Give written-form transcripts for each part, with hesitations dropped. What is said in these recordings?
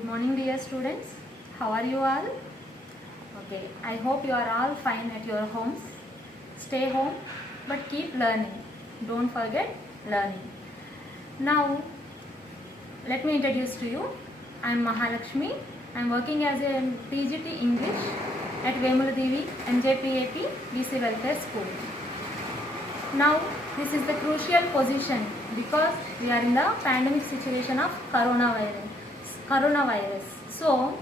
Good morning, dear students. How are you all? Okay, I hope you are all fine at your homes. Stay home, but keep learning. Don't forget learning. Now, let me introduce to you. I am Mahalakshmi. I am working as a TGT English at Vemuladevi MJPAP BC Welfare School. Now, this is the crucial position because we are in the pandemic situation of coronavirus. So,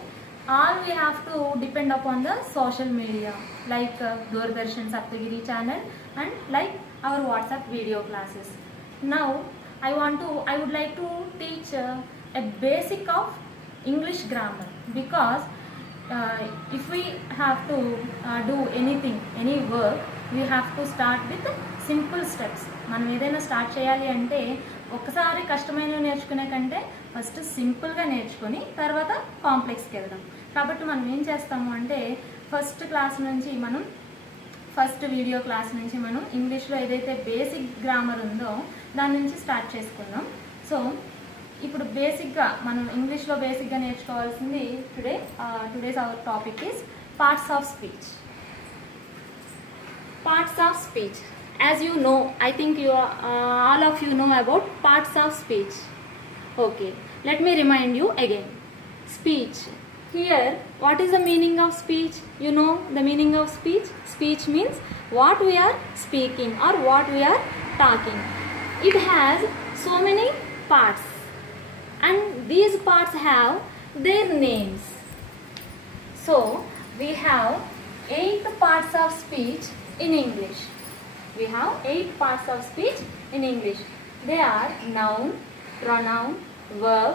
all we have to depend upon the social media like Doordarshan Saptagiri channel and like our WhatsApp video classes. Now, I would like to teach a basic of English grammar because if we have to do anything, any work, we have to start with simple steps. మనం ఏదైనా స్టార్ట్ చేయాలి అంటే ఒకసారి కష్టమైన నేర్చుకునే కంటే ఫస్ట్ సింపుల్గా నేర్చుకొని తర్వాత కాంప్లెక్స్కి వెళ్దాం. కాబట్టి మనం ఏం చేస్తాము అంటే ఫస్ట్ వీడియో క్లాస్ నుంచి మనం ఇంగ్లీష్లో ఏదైతే బేసిక్ గ్రామర్ ఉందో దాని నుంచి స్టార్ట్ చేసుకుందాం. సో ఇప్పుడు బేసిక్గా మనం ఇంగ్లీష్లో బేసిక్గా నేర్చుకోవాల్సింది today's our topic is parts of speech. Parts of speech. As you know, I think all of you know about parts of speech. Okay, let me remind you again. Speech. Here, what is the meaning of speech? You know the meaning of speech? Speech means what we are speaking or what we are talking. It has so many parts, and these parts have their names. So, we have 8 parts of speech in English. We have 8 parts of speech in English. They are noun, pronoun, verb,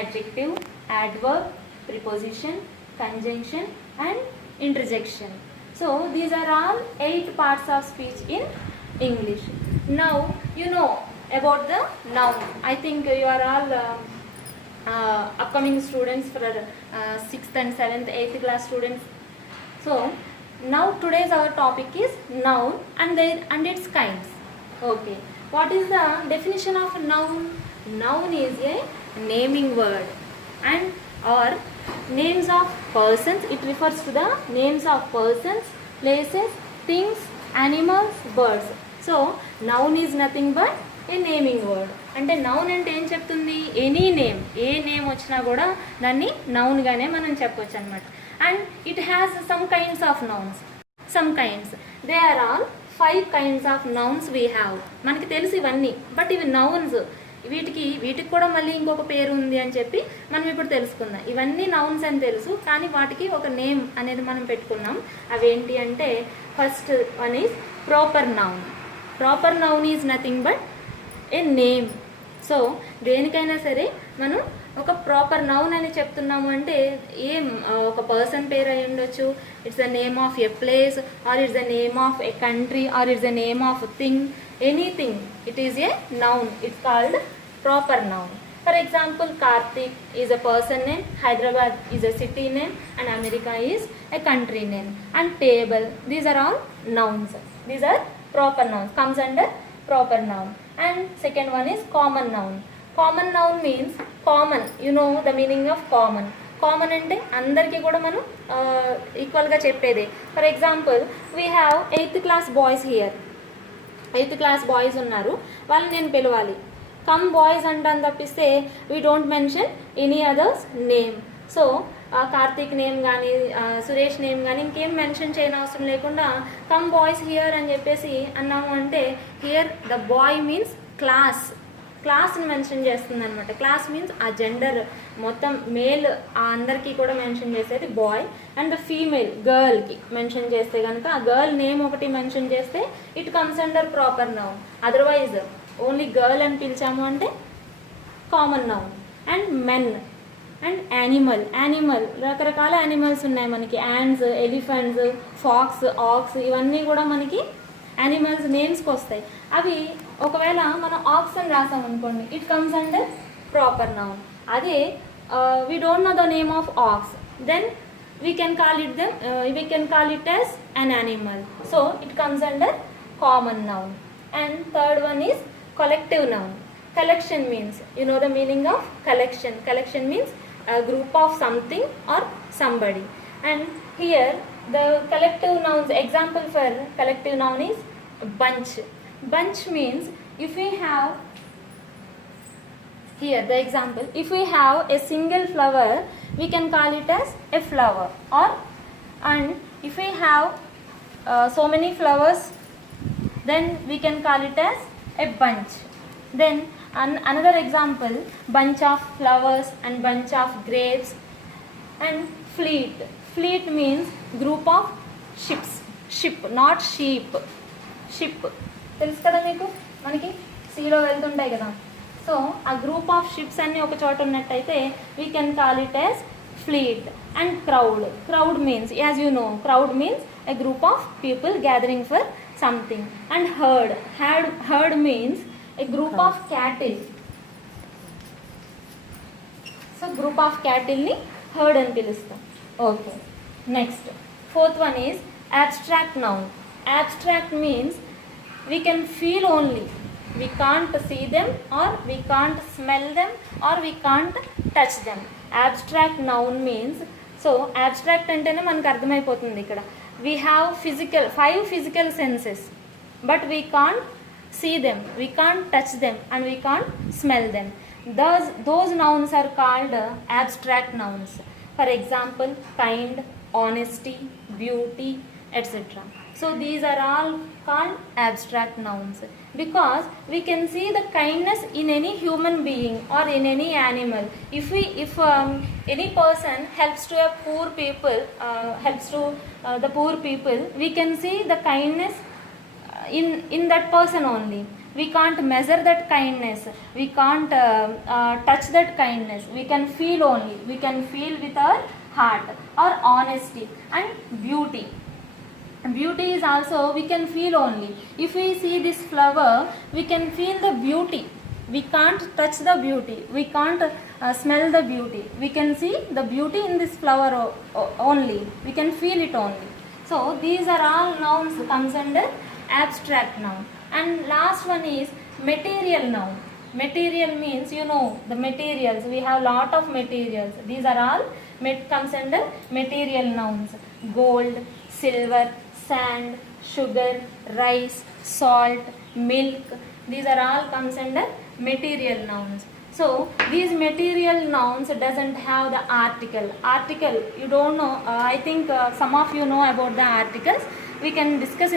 adjective, adverb, preposition, conjunction and interjection. So these are all 8 parts of speech in English. Now you know about the noun. I think you are all upcoming students for 6th and 7th, 8th class students. So now today's our topic is noun and its kinds. Okay, what is the definition of noun? Noun is a naming word and or names of persons. It refers to the names of persons, places, things, animals, birds. So noun is nothing but a naming word. అంటే నౌన్ అంటే ఏం చెప్తుంది? Any name, ఏ నేమ్ వచ్చినా కూడా దాన్ని నౌన్గానే మనం చెప్పొచ్చు అనమాట. And it has some kinds of nouns. There are all 5 kinds of nouns we have. మనకి తెలుసు ఇవన్నీ, బట్ ఇవి నౌన్స్. వీటికి కూడా మళ్ళీ ఇంకొక పేరు ఉంది అని చెప్పి మనం ఇప్పుడు తెలుసుకుందాం. ఇవన్నీ నౌన్స్ అని తెలుసు, కానీ వాటికి ఒక నేమ్ అనేది మనం పెట్టుకున్నాం. అవేంటి అంటే first one is proper noun. Proper noun is nothing but A name. So దేనికైనా సరే మనం ఒక ప్రాపర్ నౌన్ అని చెప్తున్నాము అంటే ఒక పర్సన్ పేరు అయి ఉండొచ్చు, it's the name of a place or it's the name of a country or it's the name of thing, anything. It is a noun. It's called proper noun. For example, Karthik is a person name, Hyderabad is a city name and America is a country name and table. These are all nouns. These are proper nouns, comes under proper noun. And second one is common noun. Common noun means common. You know the meaning of common. Common అంటే అందరికీ కూడా మనం ఈక్వల్గా చెప్పేదే. For example, we have 8th class boys here. 8th class boys ఉన్నారు, వాళ్ళని నేను పిలవాలి. కమ్ బాయ్స్ అంటాను తప్పిస్తే we don't mention any others name. So Karthik నేమ్ కానీ సురేష్ నేమ్ కానీ ఇంకేం మెన్షన్ చేయని అవసరం లేకుండా కమ్ బాయ్స్ హియర్ అని చెప్పేసి అన్నాము అంటే హియర్ ద బాయ్ మీన్స్ క్లాస్ని మెన్షన్ చేస్తుంది అనమాట. క్లాస్ మీన్స్ ఆ జెండర్ మొత్తం మేల్ అందరికీ కూడా మెన్షన్ చేసేది బాయ్, అండ్ ఫీమేల్ గర్ల్కి మెన్షన్ చేస్తే కనుక ఆ గర్ల్ నేమ్ ఒకటి మెన్షన్ చేస్తే it comes under proper noun. Otherwise only girl అని పిలిచాము అంటే common noun. And men and animal రకరకాల యానిమల్స్ ఉన్నాయి మనకి. యాండ్స్, ఎలిఫెంట్స్, ఫాక్స్, ఆక్స్, ఇవన్నీ కూడా మనకి యానిమల్స్ నేమ్స్కి వస్తాయి. అవి ఒకవేళ మనం ఆక్స్ అని రాసాం అనుకోండి, it comes under proper noun. అదే we don't know the name of ox, then we can call it as an animal. So it comes under common noun. And third one is collective noun. Collection means, you know the meaning of collection. Collection means a group of something or somebody. And here the collective nouns, example for collective noun is bunch. Bunch means if we have, here the example, if we have a single flower, we can call it as a flower. Or, and if we have so many flowers, then we can call it as a bunch. Then another example, bunch of flowers and bunch of grapes. And fleet. Fleet means group of ships. Ship, not sheep. Ship. తెలుసు కదా మీకు, మనకి సీలో వెళ్తుంటాయి కదా. సో ఆ group of ships అన్నీ ఒక చోట ఉన్నట్టయితే we can call it as fleet. And crowd. Crowd means, as you know, crowd means a group of people gathering for something. And herd. Herd means a group of cattle. So group of cattle ni herd అని పిలుస్తాం. Okay. Next, fourth one is abstract noun. Abstract means we can feel only. We can't see them, or we can't smell them, or we can't touch them. Abstract noun means, so abstract అంటేనే మనకు అర్థమైపోతుంది ఇక్కడ. We have five physical senses, but we can't see them, we can't touch them, and we can't smell them. Those nouns are called abstract nouns. For example, kind, honesty, beauty, etc. So these are all called abstract nouns, because we can see the kindness in any human being or in any animal. If any person helps to a poor people, the poor people, we can see the kindness in that person only. We can't measure that kindness, we can't touch that kindness, we can feel only, we can feel with our heart. Or honesty. And beauty. Beauty is also, we can feel only. If we see this flower, we can feel the beauty, we can't touch the beauty, we can't smell the beauty, we can see the beauty in this flower only, we can feel it only. So these are all nouns comes under abstract noun. And last one is material noun. Material means, you know, the materials, we have lot of materials. These are all comes under material nouns. Gold, silver, sand, sugar, rice, salt, milk, these are all comes under material nouns. So these material nouns doesn't have the article. You don't know, I think some of you know about the articles. We can discuss in